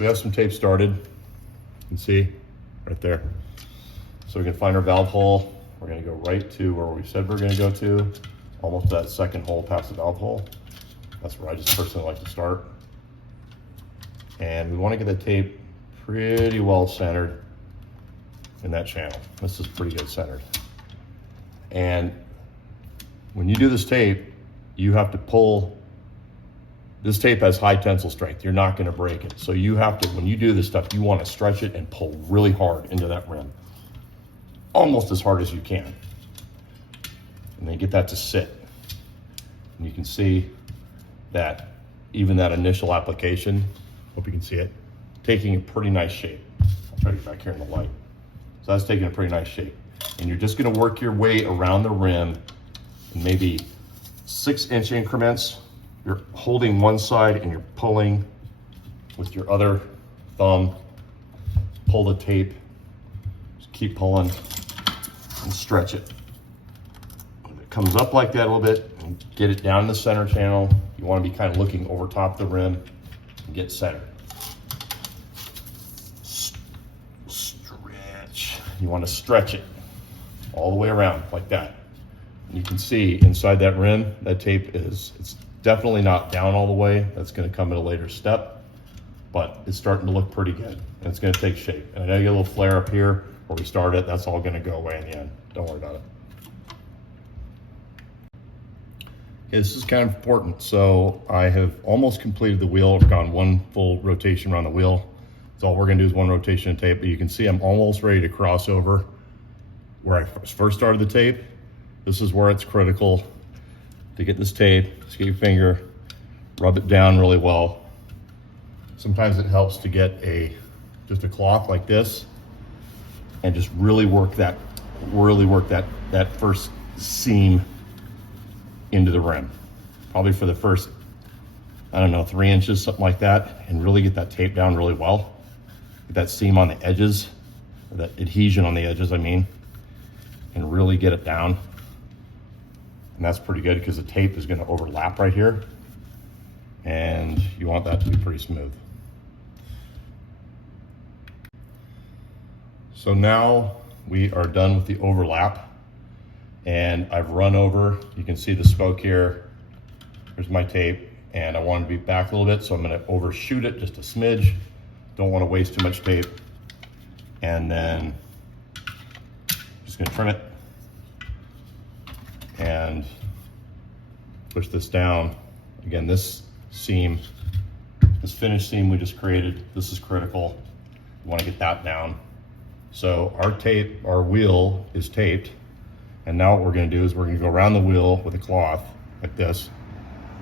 we have some tape started. You can see right there. So we can find our valve hole. We're gonna go right to where we said we're gonna go to, almost that second hole past the valve hole. That's where I just personally like to start. And we wanna get the tape pretty well centered in that channel. This is pretty good centered. And when you do this tape, you have to pull. This tape has high tensile strength. You're not gonna break it. So you have to, when you do this stuff, you wanna stretch it and pull really hard into that rim. Almost as hard as you can. And then get that to sit. And you can see that even that initial application, hope you can see it, taking a pretty nice shape. I'll try to get back here in the light. So that's taking a pretty nice shape. And you're just gonna work your way around the rim in maybe 6-inch increments. You're holding one side and you're pulling with your other thumb. Pull the tape, just keep pulling and stretch it. When it comes up like that a little bit, and get it down in the center channel. You wanna be kind of looking over top the rim and get centered. Stretch. You wanna stretch it all the way around like that. And you can see inside that rim, that tape it's definitely not down all the way. That's gonna come at a later step, but it's starting to look pretty good. And it's gonna take shape. And I know you get a little flare up here where we started, that's all gonna go away in the end. Don't worry about it. Okay, this is kind of important. So I have almost completed the wheel. I've gone one full rotation around the wheel. So all we're gonna do is one rotation of tape, but you can see I'm almost ready to cross over where I first started the tape. This is where it's critical to get this tape. Just get your finger, rub it down really well. Sometimes it helps to get just a cloth like this and just really work that first seam into the rim. Probably for the first, I don't know, 3 inches, something like that, and really get that tape down really well. Get that seam on the edges, or that adhesion on the edges, I mean, and really get it down. And that's pretty good because the tape is gonna overlap right here. And you want that to be pretty smooth. So now we are done with the overlap. And I've run over, you can see the spoke here. Here's my tape. And I want to be back a little bit, so I'm gonna overshoot it just a smidge. Don't wanna waste too much tape. And then just gonna trim it. And push this down. Again, this seam, this finished seam we just created, this is critical. You wanna get that down. So our wheel is taped. And now what we're gonna do is we're gonna go around the wheel with a cloth like this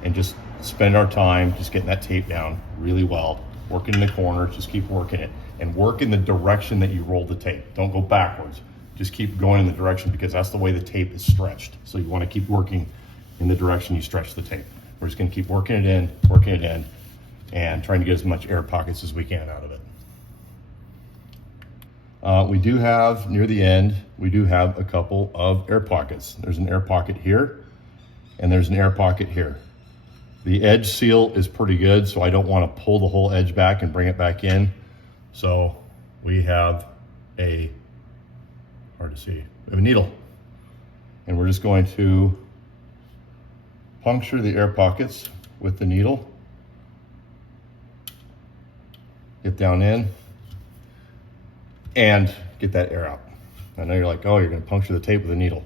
and just spend our time just getting that tape down really well. Working in the corners, just keep working it. And work in the direction that you roll the tape. Don't go backwards. Just keep going in the direction because that's the way the tape is stretched. So you wanna keep working in the direction you stretch the tape. We're just gonna keep working it in, and trying to get as much air pockets as we can out of it. We do have, near the end, we do have a couple of air pockets. There's an air pocket here, and there's an air pocket here. The edge seal is pretty good, so I don't wanna pull the whole edge back and bring it back in. So we have hard to see, we have a needle. And we're just going to puncture the air pockets with the needle. Get down in and get that air out. I know you're like, oh, you're gonna puncture the tape with a needle.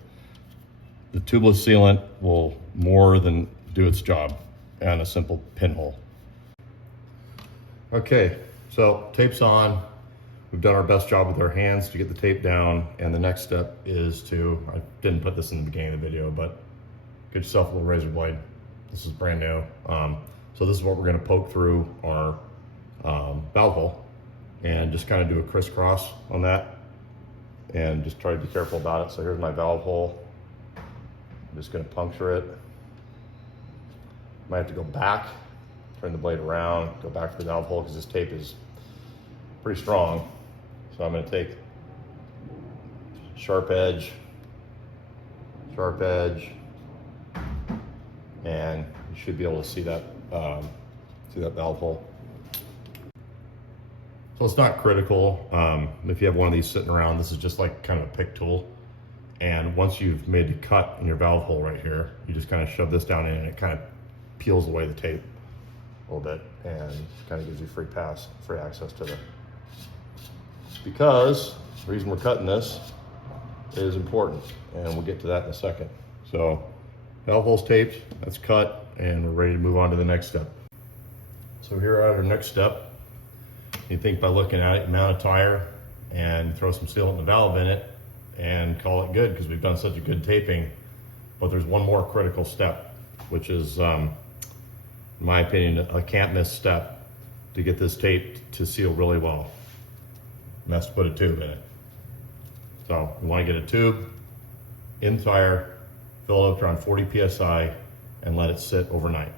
The tubeless sealant will more than do its job on a simple pinhole. Okay, so tape's on. We've done our best job with our hands to get the tape down, and the next step is I didn't put this in the beginning of the video, but get yourself a little razor blade. This is brand new. So this is what we're gonna poke through our valve hole and just kind of do a crisscross on that and just try to be careful about it. So here's my valve hole. I'm just gonna puncture it. Might have to go back, turn the blade around, go back to the valve hole because this tape is pretty strong. So I'm gonna take sharp edge, and you should be able to see that valve hole. So it's not critical. If you have one of these sitting around, this is just like kind of a pick tool. And once you've made the cut in your valve hole right here, you just kind of shove this down in and it kind of peels away the tape a little bit and kind of gives you free access to the, because the reason we're cutting this is important, and we'll get to that in a second. So valve hole's taped, that's cut, and we're ready to move on to the next step. So here at our next step, you think by looking at it, mount a tire and throw some sealant in the valve in it and call it good, because we've done such a good taping. But there's one more critical step, which is, in my opinion, a can't miss step to get this tape to seal really well. And that's to put a tube in it. So we want to get a tube in the tire, fill it up to around 40 psi, and let it sit overnight.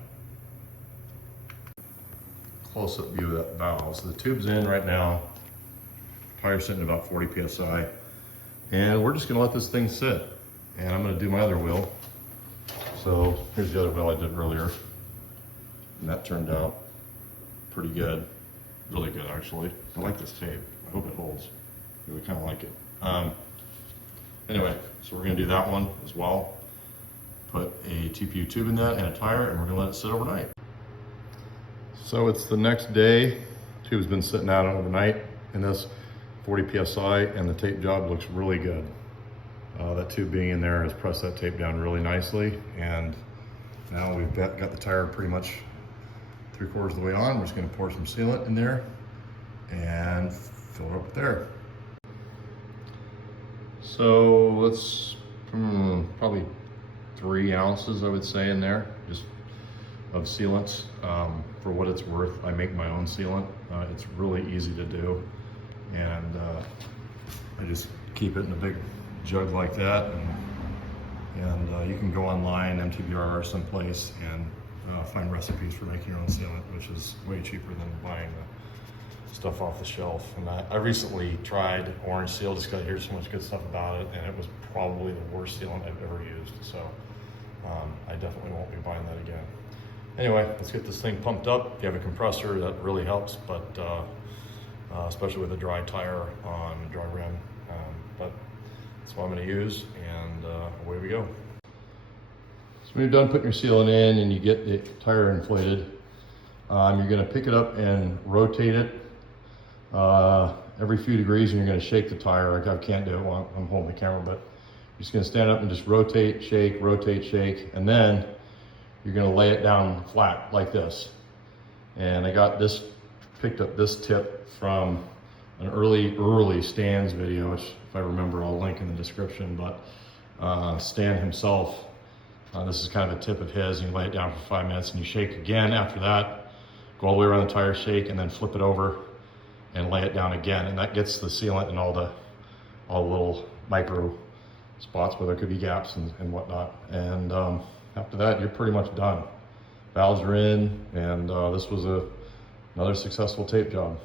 Close-up view of that valve. So the tube's in right now, tire's sitting at about 40 psi, and we're just going to let this thing sit. And I'm going to do my other wheel. So here's the other wheel I did earlier, and that turned out pretty good, really good actually. I like this tape. I hope it holds. Really kind of like it. Anyway, so we're going to do that one as well. Put a TPU tube in that and a tire, and we're going to let it sit overnight. So it's the next day. Tube's been sitting out overnight in this 40 psi, and the tape job looks really good. That tube being in there has pressed that tape down really nicely, and now we've got the tire pretty much 3/4 of the way on. We're just going to pour some sealant in there and fill it up there. So let's probably 3 ounces, I would say, in there, just of sealants. For what it's worth, I make my own sealant. It's really easy to do, and I just keep it in a big jug like that, and you can go online, MTBR or someplace, and find recipes for making your own sealant, which is way cheaper than buying the stuff off the shelf. And I recently tried Orange Seal just because I hear so much good stuff about it, and it was probably the worst sealant I've ever used. So I definitely won't be buying that again. Anyway, let's get this thing pumped up. If you have a compressor, that really helps, but especially with a dry tire on a dry rim. But that's what I'm going to use, and away we go. So when you're done putting your sealant in and you get the tire inflated, you're going to pick it up and rotate it every few degrees, and you're going to shake the tire. I can't do it while I'm holding the camera, but you're just going to stand up and just rotate, shake, and then you're going to lay it down flat like this. And I got this, picked up this tip from an early Stan's video, which if I remember I'll link in the description, but Stan himself, this is kind of a tip of his. You lay it down for 5 minutes and you shake again after that, go all the way around the tire, shake, and then flip it over and lay it down again. And that gets the sealant in all the little micro spots where there could be gaps and whatnot. And after that, you're pretty much done. Valves are in, and this was another successful tape job.